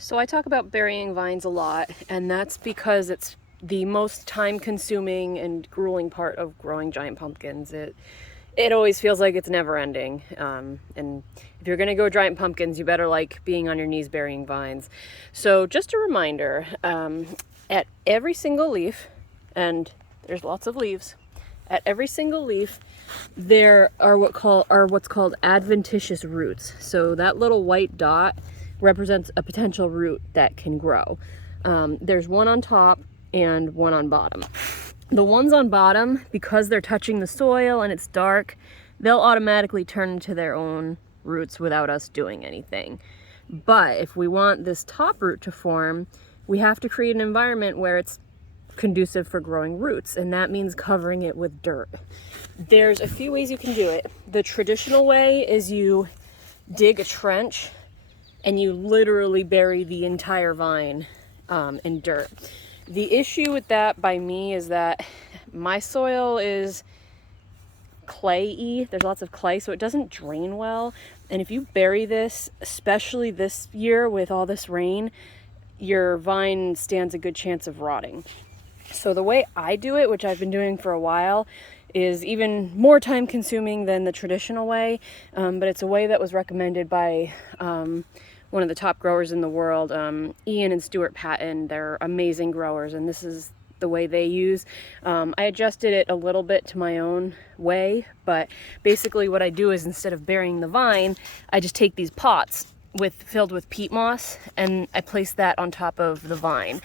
So I talk about burying vines a lot, and that's because it's the most time-consuming and grueling part of growing giant pumpkins. It always feels like it's never ending. And if you're gonna go giant pumpkins, you better like being on your knees burying vines. So just a reminder, at every single leaf, and there's lots of leaves, at every single leaf, there are what's called adventitious roots. So that little white dot represents a potential root that can grow. There's one on top and one on bottom. The ones on bottom, because they're touching the soil and it's dark, they'll automatically turn into their own roots without us doing anything. But if we want this top root to form, we have to create an environment where it's conducive for growing roots, and that means covering it with dirt. There's a few ways you can do it. The traditional way is you dig a trench and you literally bury the entire vine in dirt. The issue with that by me is that my soil is clayey. There's lots of clay, so it doesn't drain well. And if you bury this, especially this year with all this rain, your vine stands a good chance of rotting. So the way I do it, which I've been doing for a while, is even more time consuming than the traditional way, but it's a way that was recommended by one of the top growers in the world, Ian and Stuart Paton. They're amazing growers, and this is the way they use. I adjusted it a little bit to my own way, but basically what I do is, instead of burying the vine, I just take these pots filled with peat moss and I place that on top of the vine.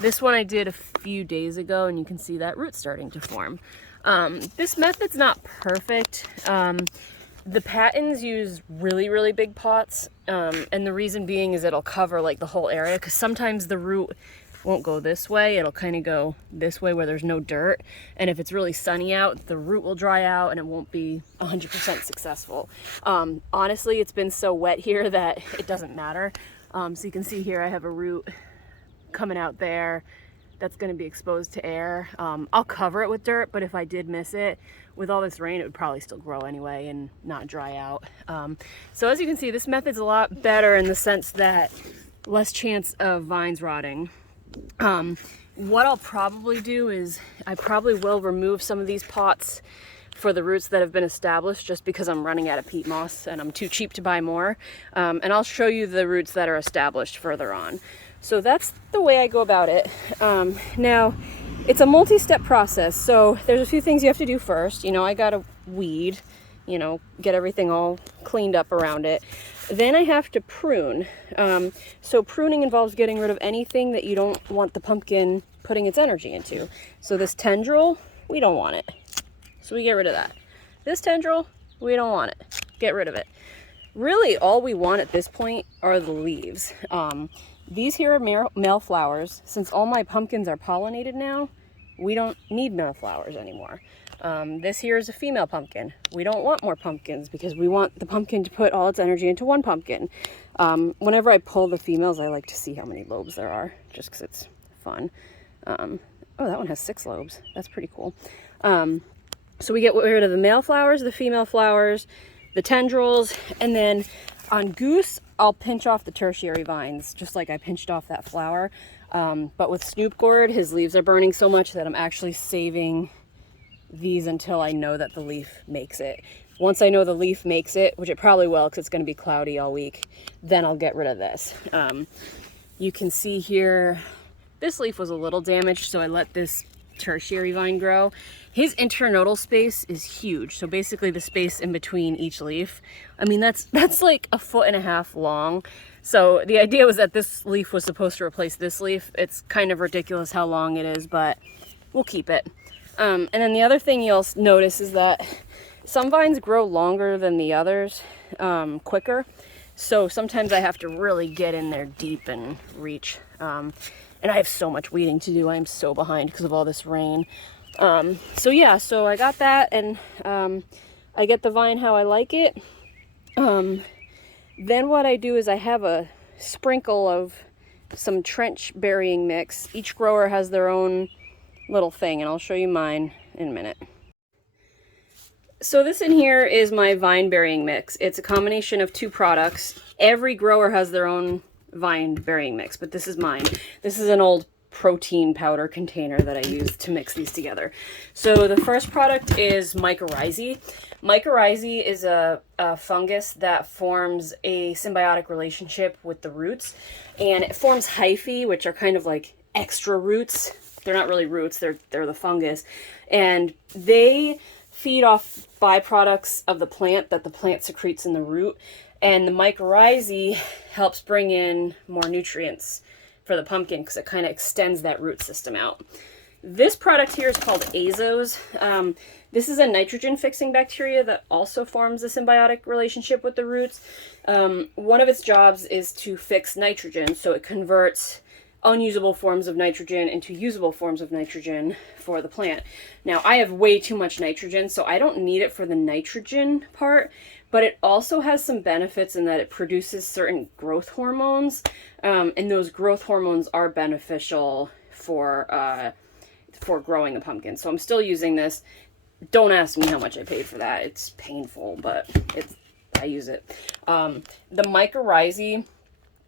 This one I did a few days ago, and you can see that root starting to form. This method's not perfect. The Patons use really big pots, and the reason being is it'll cover like the whole area, because sometimes the root won't go this way, it'll kind of go this way where there's no dirt, and if it's really sunny out, the root will dry out and it won't be 100% successful. Honestly, it's been so wet here that it doesn't matter. So you can see here I have a root coming out there that's going to be exposed to air. I'll cover it with dirt, but if I did miss it, with all this rain, it would probably still grow anyway and not dry out. So as you can see, this method's a lot better in the sense that less chance of vines rotting. What I'll probably do is I probably will remove some of these pots for the roots that have been established, just because I'm running out of peat moss and I'm too cheap to buy more. And I'll show you the roots that are established further on. So that's the way I go about it. Now, it's a multi-step process, so there's a few things you have to do first. I gotta weed, get everything all cleaned up around it. Then I have to prune. So pruning involves getting rid of anything that you don't want the pumpkin putting its energy into. So this tendril, we don't want it, so we get rid of that. This tendril, we don't want it, get rid of it. Really, all we want at this point are the leaves. These here are male flowers. Since all my pumpkins are pollinated now, we don't need male flowers anymore. This here is a female pumpkin. We don't want more pumpkins because we want the pumpkin to put all its energy into one pumpkin. Whenever I pull the females, I like to see how many lobes there are, just because it's fun. Oh, that one has 6 lobes. That's pretty cool. So we get rid of the male flowers, the female flowers, the tendrils, and then on Goose, I'll pinch off the tertiary vines, just like I pinched off that flower. But with Snoop Gourd, his leaves are burning so much that I'm actually saving these until I know that the leaf makes it. Once I know the leaf makes it, which it probably will because it's going to be cloudy all week, then I'll get rid of this. You can see here, this leaf was a little damaged, so I let this tertiary vine grow. His internodal space is huge, so basically the space in between each leaf, I mean, that's like 1.5 feet long. So the idea was that this leaf was supposed to replace this leaf. It's kind of ridiculous how long it is, but we'll keep it. And then the other thing you'll notice is that some vines grow longer than the others, quicker. So sometimes I have to really get in there deep and reach. And I have so much weeding to do. I'm so behind because of all this rain. So yeah, so I got that, and I get the vine how I like it. Then what I do is I have a sprinkle of some trench burying mix. Each grower has their own little thing, and I'll show you mine in a minute. So this in here is my vine burying mix. It's a combination of 2 products. Every grower has their own vine burying mix, but this is mine. This is an old protein powder container that I use to mix these together. So the first product is mycorrhizae. Mycorrhizae is a fungus that forms a symbiotic relationship with the roots, and it forms hyphae, which are kind of like extra roots. They're not really roots, they're the fungus, and they feed off byproducts of the plant that the plant secretes in the root, and the mycorrhizae helps bring in more nutrients for the pumpkin because it kind of extends that root system out. This product here is called azos. This is a nitrogen fixing bacteria that also forms a symbiotic relationship with the roots. One of its jobs is to fix nitrogen, so it converts unusable forms of nitrogen into usable forms of nitrogen for the plant. Now, I have way too much nitrogen, so I don't need it for the nitrogen part, but it also has some benefits in that it produces certain growth hormones, and those growth hormones are beneficial for growing the pumpkin. So I'm still using this. Don't ask me how much I paid for that. It's painful, but I use it. The mycorrhizae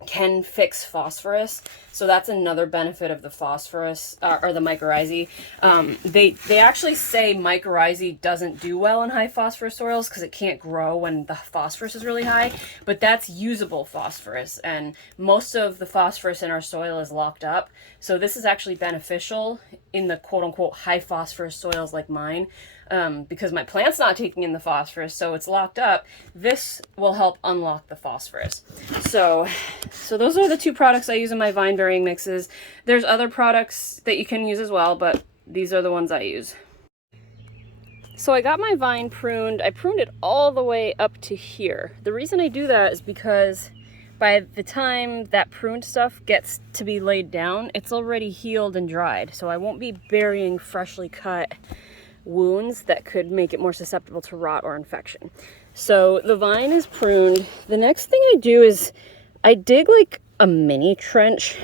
can fix phosphorus, so that's another benefit of the phosphorus or the mycorrhizae. They actually say mycorrhizae doesn't do well in high phosphorus soils because it can't grow when the phosphorus is really high, but that's usable phosphorus, and most of the phosphorus in our soil is locked up, so this is actually beneficial in the quote-unquote high phosphorus soils like mine. Because my plant's not taking in the phosphorus, so it's locked up. This will help unlock the phosphorus. So those are the two products I use in my vine burying mixes. There's other products that you can use as well, but these are the ones I use. So I got my vine pruned. I pruned it all the way up to here. The reason I do that is because by the time that pruned stuff gets to be laid down, it's already healed and dried. So I won't be burying freshly cut wounds that could make it more susceptible to rot or infection. So the vine is pruned. The next thing I do is I dig like a mini trench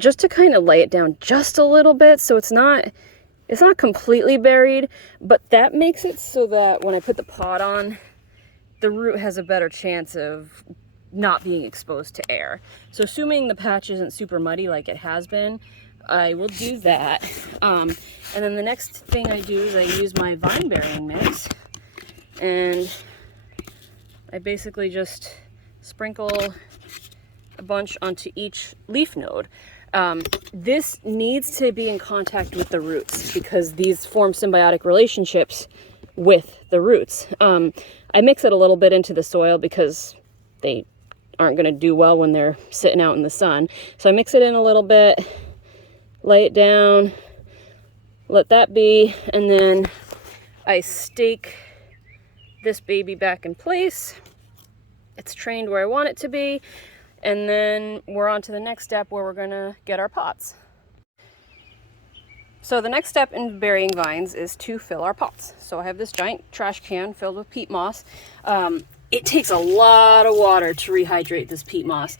just to kind of lay it down just a little bit so it's not completely buried, but that makes it so that when I put the pot on, the root has a better chance of not being exposed to air. So assuming the patch isn't super muddy like it has been, I will do that. And then the next thing I do is I use my vine burying mix, and I basically just sprinkle a bunch onto each leaf node. This needs to be in contact with the roots because these form symbiotic relationships with the roots. I mix it a little bit into the soil because they aren't going to do well when they're sitting out in the sun. So I mix it in a little bit, lay it down, let that be, and then I stake this baby back in place. It's trained where I want it to be, and then we're on to the next step where we're gonna get our pots. So the next step in burying vines is to fill our pots. So I have this giant trash can filled with peat moss. It takes a lot of water to rehydrate this peat moss.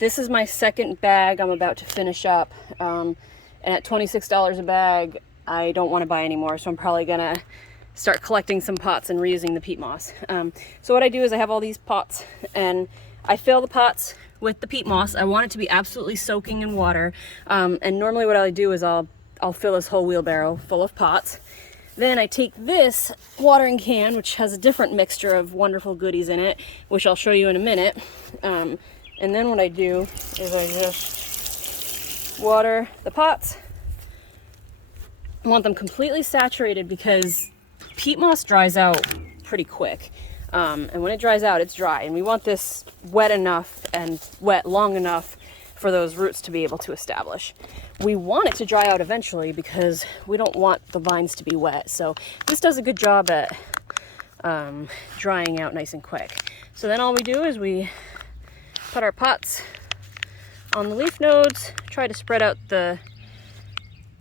This is my second bag I'm about to finish up, and at $26 a bag, I don't want to buy any more, so I'm probably gonna start collecting some pots and reusing the peat moss. So what I do is I have all these pots, and I fill the pots with the peat moss. I want it to be absolutely soaking in water, and normally what I do is I'll fill this whole wheelbarrow full of pots. Then I take this watering can, which has a different mixture of wonderful goodies in it, which I'll show you in a minute. And then what I do is I just water the pots. I want them completely saturated because peat moss dries out pretty quick. And when it dries out, it's dry. And we want this wet enough and wet long enough for those roots to be able to establish. We want it to dry out eventually because we don't want the vines to be wet. So this does a good job at drying out nice and quick. So then all we do is we put our pots on the leaf nodes, try to spread out the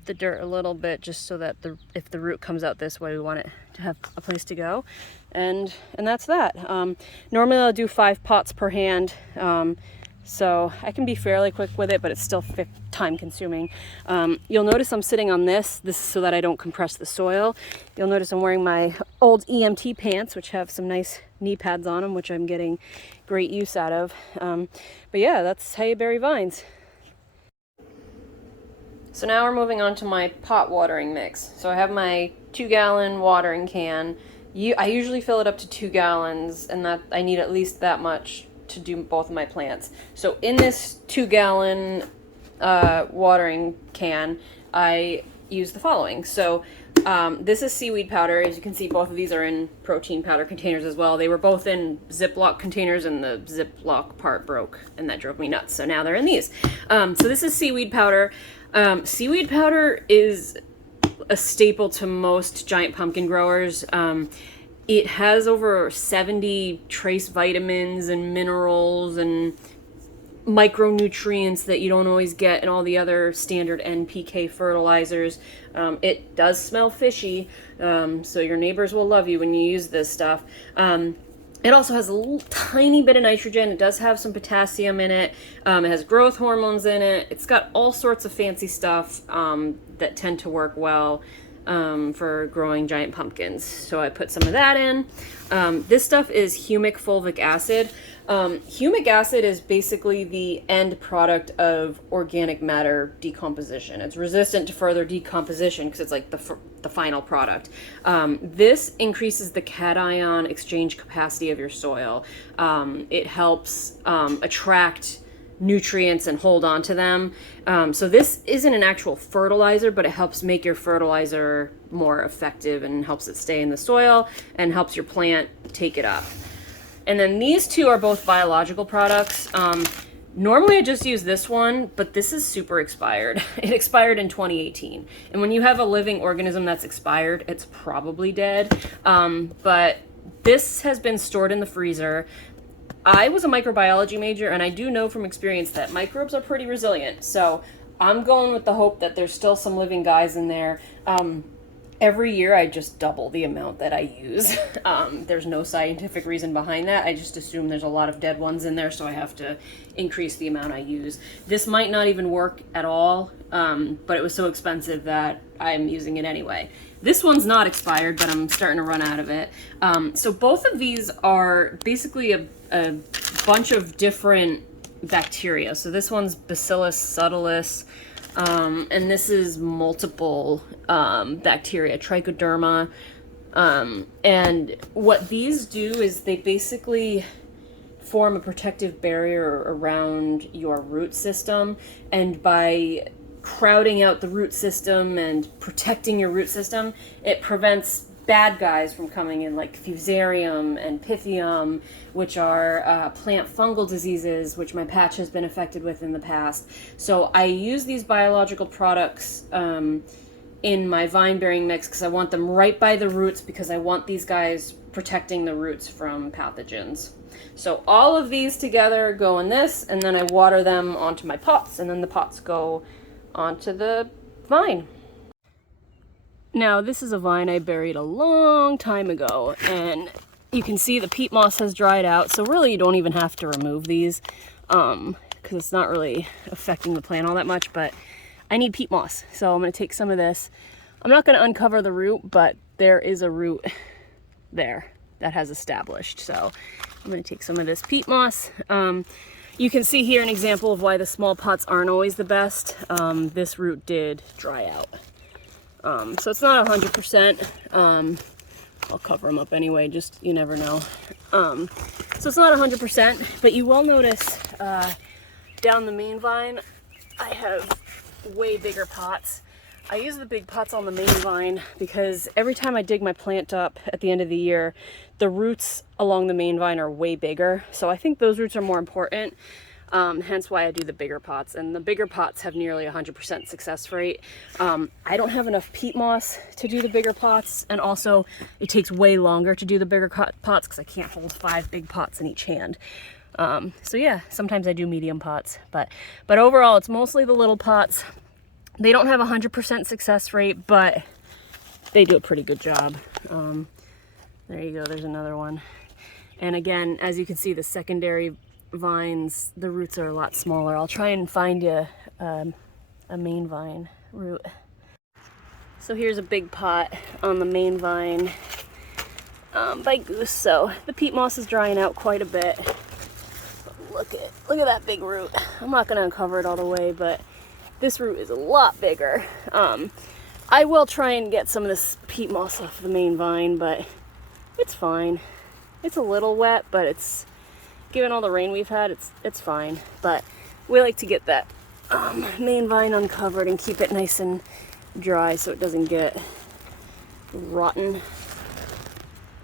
dirt a little bit just so that if the root comes out this way, we want it to have a place to go. And that's that. Normally I'll do 5 pots per hand, So I can be fairly quick with it, but it's still time consuming. You'll notice I'm sitting on this is so that I don't compress the soil. You'll notice I'm wearing my old EMT pants, which have some nice knee pads on them, which I'm getting great use out of. But yeah, that's how you bury vines. So now we're moving on to my pot watering mix. So I have my 2-gallon watering can. I usually fill it up to 2 gallons, and that I need at least that much to do both of my plants. So in this 2-gallon watering can, I use the following. So this is seaweed powder. As you can see, both of these are in protein powder containers as well. They were both in Ziploc containers, and the Ziploc part broke, and that drove me nuts. So now they're in these. So this is seaweed powder. Seaweed powder is a staple to most giant pumpkin growers. It has over 70 trace vitamins and minerals and micronutrients that you don't always get in all the other standard NPK fertilizers. It does smell fishy, so your neighbors will love you when you use this stuff. It also has a little tiny bit of nitrogen. It does have some potassium in it. It has growth hormones in it. It's got all sorts of fancy stuff that tend to work well for growing giant pumpkins. So I put some of that in. This stuff is humic fulvic acid. Humic acid is basically the end product of organic matter decomposition. It's resistant to further decomposition because it's like the final product. This increases the cation exchange capacity of your soil. It helps attract nutrients and hold on to them. So this isn't an actual fertilizer, but it helps make your fertilizer more effective and helps it stay in the soil and helps your plant take it up. And then these two are both biological products. Normally I just use this one, but this is super expired. It expired in 2018. And when you have a living organism that's expired, it's probably dead. But this has been stored in the freezer. I was a microbiology major, and I do know from experience that microbes are pretty resilient. So I'm going with the hope that there's still some living guys in there. Every year I just double the amount that I use. There's no scientific reason behind that. I just assume there's a lot of dead ones in there, so I have to increase the amount I use. This might not even work at all, but it was so expensive that I'm using it anyway. This one's not expired, but I'm starting to run out of it. So both of these are basically a bunch of different bacteria. So this one's Bacillus subtilis, and this is multiple bacteria, trichoderma. And what these do is they basically form a protective barrier around your root system, and by crowding out the root system and protecting your root system, it prevents bad guys from coming in, like fusarium and pythium, which are plant fungal diseases, which my patch has been affected with in the past. So I use these biological products in my vine bearing mix because I want them right by the roots, because I want these guys protecting the roots from pathogens. So all of these together go in this, and then I water them onto my pots, and then the pots go onto the vine. Now this is a vine I buried a long time ago, and you can see the peat moss has dried out, so really you don't even have to remove these because it's not really affecting the plant all that much, but I need peat moss, so I'm going to take some of this. I'm not going to uncover the root, but there is a root there that has established, so I'm going to take some of this peat moss. You can see here an example of why the small pots aren't always the best. This root did dry out. So it's not 100%. I'll cover them up anyway, just you never know. So it's not 100%, but you will notice down the main vine, I have way bigger pots. I use the big pots on the main vine because every time I dig my plant up at the end of the year, the roots along the main vine are way bigger. So I think those roots are more important. Hence why I do the bigger pots, and the bigger pots have nearly 100% success rate. I don't have enough peat moss to do the bigger pots, and also it takes way longer to do the bigger pots because I can't hold 5 big pots in each hand. So yeah, sometimes I do medium pots, but overall it's mostly the little pots. They don't have 100% success rate, but they do a pretty good job. There you go, there's another one. And again, as you can see, the secondary vines, the roots are a lot smaller. I'll try and find you a main vine root. So here's a big pot on the main vine by Goose. So the peat moss is drying out quite a bit. But look at that big root. I'm not gonna uncover it all the way, but this root is a lot bigger. I will try and get some of this peat moss off the main vine, but it's fine. It's a little wet, but it's, given all the rain we've had, it's fine. But we like to get that main vine uncovered and keep it nice and dry so it doesn't get rotten.